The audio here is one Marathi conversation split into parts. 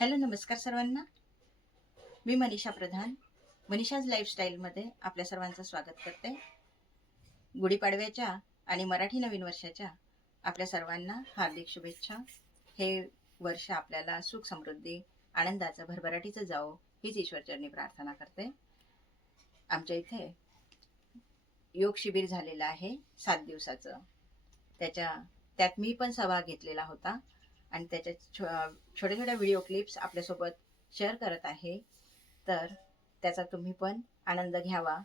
हॅलो, नमस्कार सर्वांना. मी मनीषा प्रधान, मनीषाज लाईफस्टाईलमध्ये आपल्या सर्वांचं स्वागत करते. गुढीपाडव्याच्या आणि मराठी नवीन वर्षाच्या आपल्या सर्वांना हार्दिक शुभेच्छा. हे वर्ष आपल्याला सुख समृद्धी आनंदाचं भरभराटीचं जावो हीच ईश्वरचरणी प्रार्थना करते. आमच्या इथे योग शिबिर झालेलं आहे 7 दिवसाचं. त्यात मी पण सहभाग घेतलेला होता आणि त्याच्या छोट्या छोट्या व्हिडिओ क्लिप्स आपल्यासोबत शेअर करत आहे. तर त्याचा तुम्ही पण आनंद घ्यावा.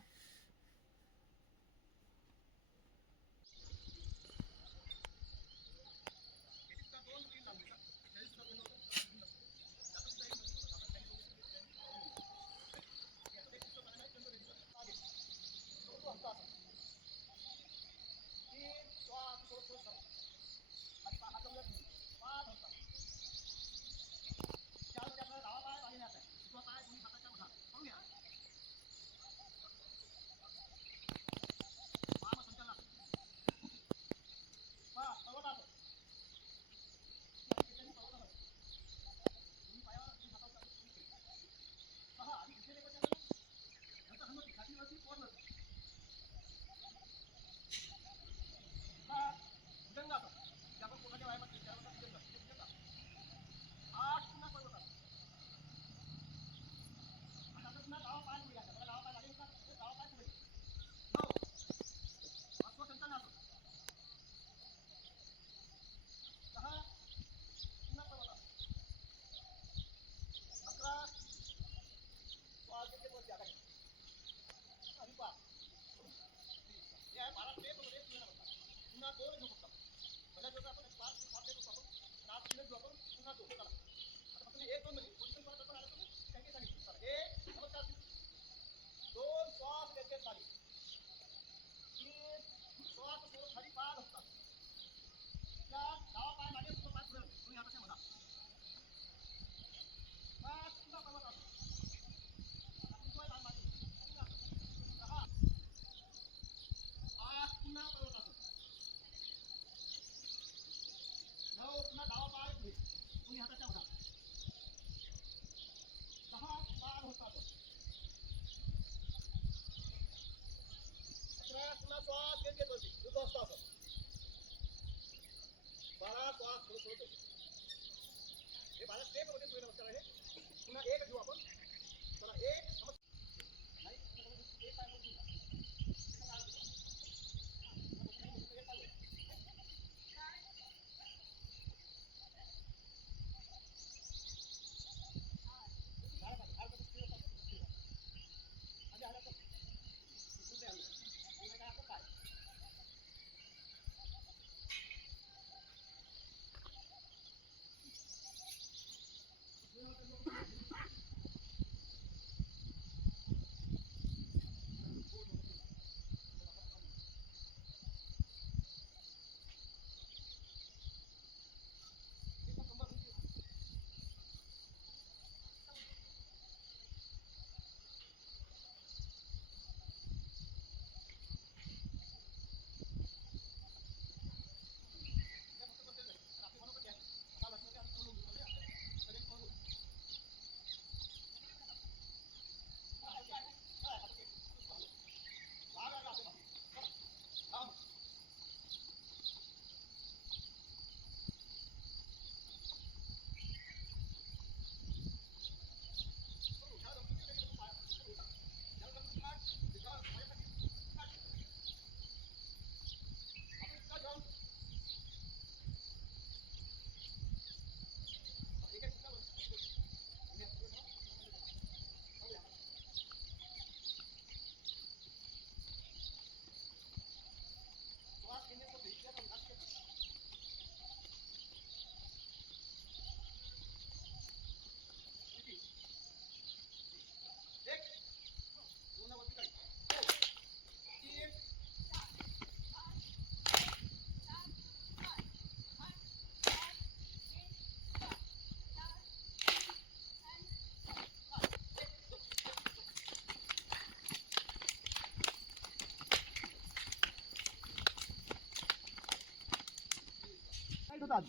होतात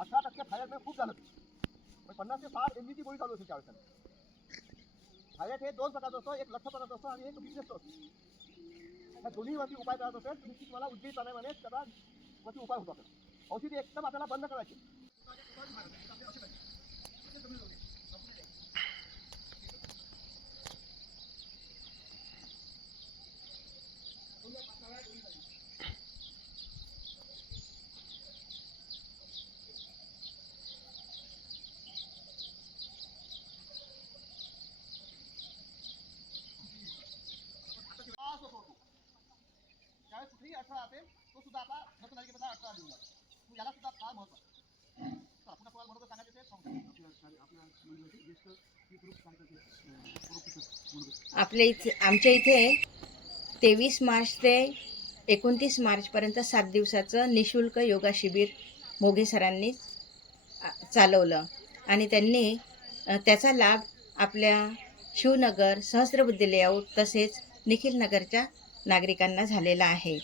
18% फायर खूप झालं. 50 ते 60 MG ची गोळी चालू असते त्यावेळेस. थायरॉइड हे दोन प्रकारचा असतो, एक लठ्ठपणाचा असतो आणि एक विकनेस असतो. ह्या दोन्हीवरती उपाय करायचा असेल तर तुम्हाला उजवी प्राणायामाने त्याचा वरती उपाय होतो. औषधी एकदम आपल्याला बंद करायची. त्यावेळेस कुठेही अडथळा असेल तो सुद्धा आता नतनालिकेमध्ये अडथळा देऊन जातो. याला सुद्धा फार महत्व आहे. पुन्हा तुम्हाला बरोबर सांगायचे आपल्या इथे आमच्या इथे 23 मार्च ते 29 मार्चपर्यंत 7 दिवसाचं निशुल्क योगा शिबिर मोघे सरांनी चालवलं आणि त्यांनी त्याचा लाभ आपल्या शिवनगर, सहस्त्रबुद्धी लेआउट तसेच निखिल नगरच्या नागरिकांना झालेला आहे.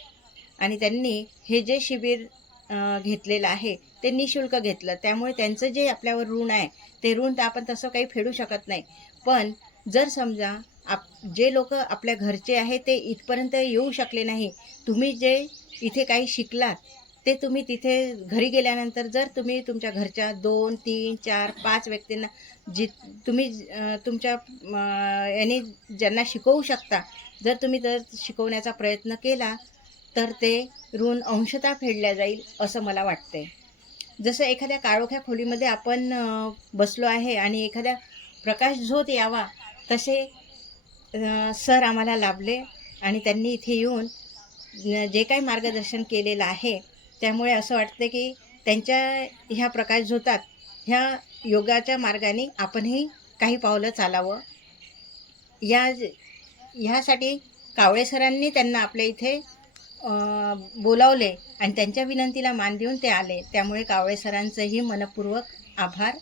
आणि त्यांनी हे जे शिबिर घेतलेलं आहे ते निशुल्क घेतलं. त्यामुळे त्यांचं जे आपल्यावर ऋण आहे ते ऋण तर आपण तसं काही फेडू शकत नाही. पण जर समजा जे लोक आपल्या घरचे आहे ते इथपर्यंत येऊ शकले नाही, तुम्ही जे इथे काही शिकलात ते तुम्ही तिथे घरी गेल्यानंतर जर तुम्ही तुमच्या घरच्या 2, 3, 4, 5 व्यक्तींना तुम्ही तुमच्या याने ज्यांना शिकवू शकता, जर तुम्ही शिकवण्याचा प्रयत्न केला तर ते ऋण अंशतः फेडल्या जाईल असं मला वाटते. जसं एखाद्या काळोख्या खोलीमध्ये आपण बसलो आहे आणि एखाद्या प्रकाश झोत यावा, तसे सर आम्हाला लाभले आणि त्यांनी इथे येऊन जे काही मार्गदर्शन केलेलं आहे त्यामुळे असं वाटतं की त्यांच्या ह्या प्रकाश झोतात ह्या योगाच्या मार्गाने आपणही काही पावलं चालावं. ह्यासाठी कावळे सरांनी त्यांना आपल्या इथे बोलावले आणि त्यांच्या विनंतीला मान देऊन ते आले. त्यामुळे कावळे सरांचंही मनपूर्वक आभार.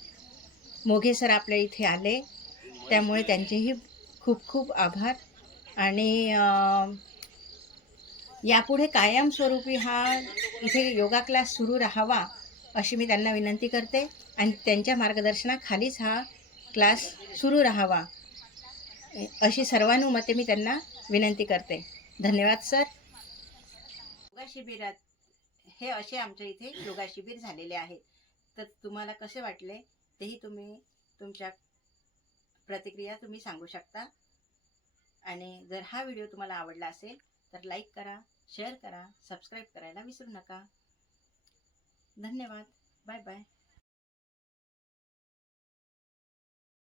मोघे सर आपल्या इथे आले त्यामुळे त्यांचेही खूप खूप आभार. आणि यापुढे कायमस्वरूपी हा इथे योगा क्लास सुरू राहावा अशी मी त्यांना विनंती करते आणि त्यांच्या मार्गदर्शनाखालीच हा क्लास सुरू राहावा अशी सर्वानुमते मी त्यांना विनंती करते. धन्यवाद सर. योगा शिबिरात हे असे आमच्या इथे योगा शिबिर झालेले आहेत. तर तुम्हाला कसे वाटले तेही तुम्ही तुमच्या प्रतिक्रिया तुम्ही सांगू शकता. आणि जर हा व्हिडिओ तुम्हाला आवडला असेल तर लाईक करा, शेअर करा, सबस्क्राईब करायला विसरू नका. धन्यवाद. Bye bye.